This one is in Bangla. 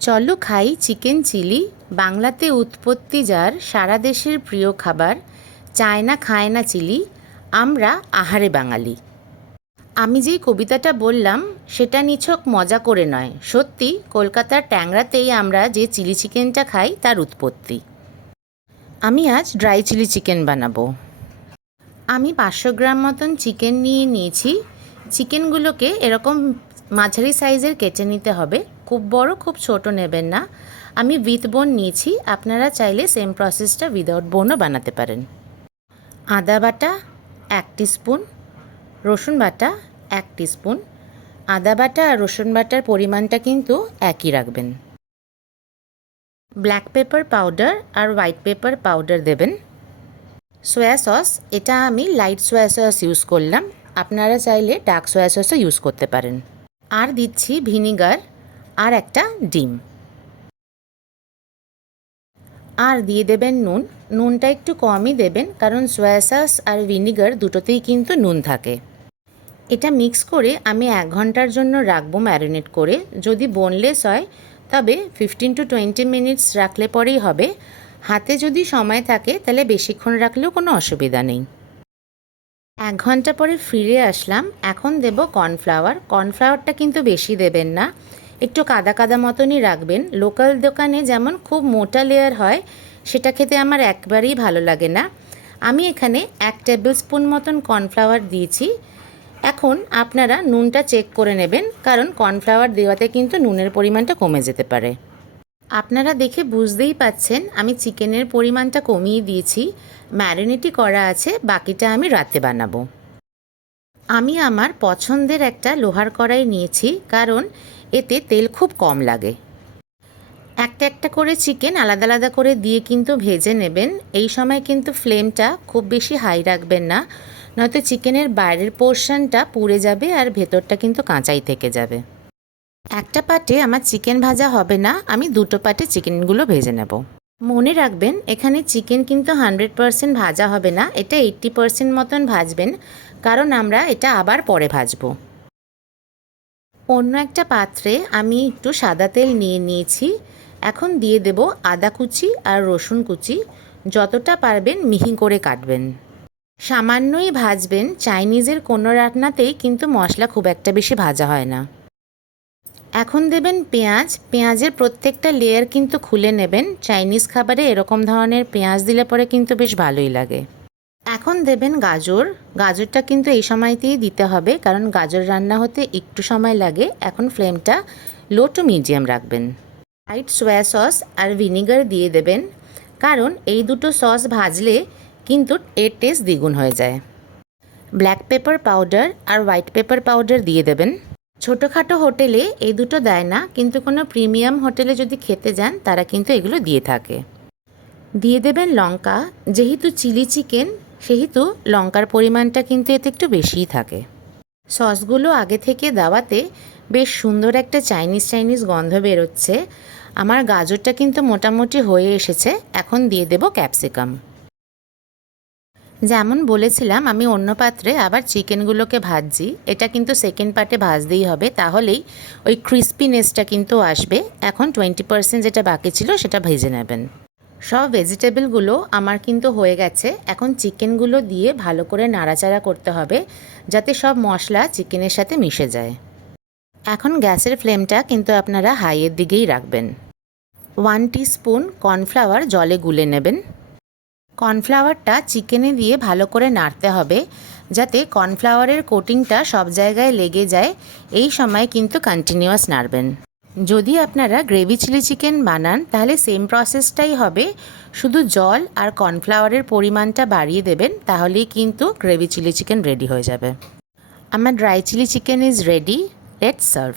চলো খাই চিকেন চিলি, বাংলাতে উৎপত্তি যার, সারা দেশের প্রিয় খাবার, চায় না খায় না চিলি, আমরা আহারে বাঙালি। আমি যেই কবিতাটা বললাম সেটা নিছক মজা করে নয়, সত্যি কলকাতার ট্যাংরাতেই আমরা যে চিলি চিকেনটা খাই তার উৎপত্তি। আমি আজ ড্রাই চিলি চিকেন বানাবো। আমি 500 গ্রাম মতন চিকেন নিয়ে নিয়েছি। চিকেনগুলোকে এরকম মাঝারি সাইজের কেটে নিতে হবে, খুব বড় খুব ছোট নেবেন না। আমি উইথ বোন নিয়েছি, আপনারা চাইলে সেম প্রসেসটা উইদাউট বোনও বানাতে পারেন। আদা বাটা 1 টিস্পুন, রসুন বাটা 1 টিস্পুন। আদা বাটা আর রসুন বাটার পরিমাণটা কিন্তু একই রাখবেন। ব্ল্যাক পেপার পাউডার আর হোয়াইট পেপার পাউডার দেবেন। সোয়া সস, এটা আমি লাইট সোয়া সস ইউজ করলাম, আপনারা চাইলে ডার্ক সোয়া সসও ইউজ করতে পারেন। আর দিচ্ছি ভিনিগার আর একটা ডিম। আর দিয়ে দেবেন নুন। নুনটা একটু কমই দেবেন, কারণ সোয়া সস আর ভিনিগার দুটোতেই কিন্তু নুন থাকে। এটা মিক্স করে আমি 1 ঘন্টার জন্য রাখবো ম্যারিনেট করে। যদি বোনলেস হয় তবে 15 to 20 মিনিটস রাখলে পরেই হবে। হাতে যদি সময় থাকে তাহলে বেশিক্ষণ রাখলেও কোনো অসুবিধা নেই। 1 ঘন্টা পরে ফিরে আসলাম। এখন দেব কর্নফ্লাওয়ার। কর্নফ্লাওয়ারটা কিন্তু বেশি দেবেন না, একটু কাদা কাদা মতনই রাখবেন। লোকাল দোকানে যেমন খুব মোটা লেয়ার হয়, সেটা খেতে আমার একবারেই ভালো লাগে না। আমি এখানে 1 টেবিল স্পুন মতন কর্নফ্লাওয়ার দিয়েছি। এখন আপনারা নুনটা চেক করে নেবেন, কারণ কর্নফ্লাওয়ার দেওয়াতে কিন্তু নুনের পরিমাণটা কমে যেতে পারে। আপনারা দেখে বুঝতেই পাচ্ছেন আমি চিকেনের পরিমাণটা কমিয়ে দিয়েছি। ম্যারিনেটই করা আছে, বাকিটা আমি রাতে বানাবো। আমি আমার পছন্দের একটা লোহার কড়াই নিয়েছি, কারণ এতে তেল খুব কম লাগে। একটা একটা করে চিকেন আলাদা আলাদা করে দিয়ে কিন্তু ভেজে নেবেন। এই সময় কিন্তু ফ্লেমটা খুব বেশি হাই রাখবেন না, নয়তো চিকেনের বাইরের পোর্শনটা পুড়ে যাবে আর ভেতরটা কিন্তু কাঁচাই থেকে যাবে। একটা পাটে আমার চিকেন ভাজা হবে না, আমি 2টো পাটে চিকেনগুলো ভেজে নেব। মনে রাখবেন এখানে চিকেন কিন্তু 100% ভাজা হবে না, এটা 80% মতন ভাজবেন, কারণ আমরা এটা আবার পরে ভাজবো। অন্য একটা পাত্রে আমি একটু সাদা তেল নিয়ে নিয়েছি। এখন দিয়ে দেব আদা কুচি আর রসুন কুচি। যতটা পারবেন মিহি করে কাটবেন, সামান্যই ভাজবেন। চাইনিজের কোনো রান্নাতেই কিন্তু মশলা খুব একটা বেশি ভাজা হয় না। এখন দেবেন পেঁয়াজ। পেঁয়াজের প্রত্যেকটা লেয়ার কিন্তু খুলে নেবেন। চাইনিজ খাবারে এরকম ধরনের পেঁয়াজ দিলে পরে কিন্তু বেশ ভালোই লাগে। এখন দেবেন গাজর। গাজরটা কিন্তু এই সময়তেই দিতে হবে, কারণ গাজর রান্না হতে একটু সময় লাগে। এখন ফ্লেমটা লো টু মিডিয়াম রাখবেন। হোয়াইট সোয়া সস আর ভিনিগার দিয়ে দেবেন, কারণ এই দুটো সস ভাজলে কিন্তু এর টেস্ট দ্বিগুণ হয়ে যায়। ব্ল্যাক পেপার পাউডার আর হোয়াইট পেপার পাউডার দিয়ে দেবেন। ছোটোখাটো হোটেলে এই দুটো দেয় না, কিন্তু কোনো প্রিমিয়াম হোটেলে যদি খেতে যান তারা কিন্তু এগুলো দিয়ে থাকে। দিয়ে দেবেন লঙ্কা। যেহেতু চিলি চিকেন সেহেতু লঙ্কার পরিমাণটা কিন্তু এতে একটু বেশিই থাকে। সসগুলো আগে থেকে দেওয়াতে বেশ সুন্দর একটা চাইনিজ গন্ধ বেরোচ্ছে। আমার গাজরটা কিন্তু মোটামুটি হয়ে এসেছে। এখন দিয়ে দেব ক্যাপসিকাম। যেমন বলেছিলাম আমি অন্য পাত্রে আবার চিকেনগুলোকে ভাজছি, এটা কিন্তু সেকেন্ড পার্টে ভাজতেই হবে, তাহলেই ওই ক্রিস্পিনেসটা কিন্তু আসবে। এখন 20% যেটা বাকি ছিল সেটা ভেজে নেবেন। সব ভেজিটেবলগুলো আমার কিন্তু হয়ে গেছে। এখন চিকেনগুলো দিয়ে ভালো করে নাড়াচাড়া করতে হবে, যাতে সব মশলা চিকেনের সাথে মিশে যায়। এখন গ্যাসের ফ্লেমটা কিন্তু আপনারা হাইয়ের দিকেই রাখবেন। 1 টিস্পুন কর্নফ্লাওয়ার জলে গুলে নেবেন। কর্নফ্লাওয়ারটা চিকেনে দিয়ে ভালো করে নাড়তে হবে, যাতে কর্নফ্লাওয়ারের কোটিংটা সব জায়গায় লেগে যায়। এই সময় কিন্তু কন্টিনিউয়াস নাড়বেন। যদি আপনারা গ্রেভি চিলি চিকেন বানান তাহলে সেম প্রসেসটাই হবে, শুধু জল আর কর্নফ্লাওয়ারের পরিমাণটা বাড়িয়ে দেবেন, তাহলেই কিন্তু গ্রেভি চিলি চিকেন রেডি হয়ে যাবে। আমার dry chilli chicken is ready, let's serve.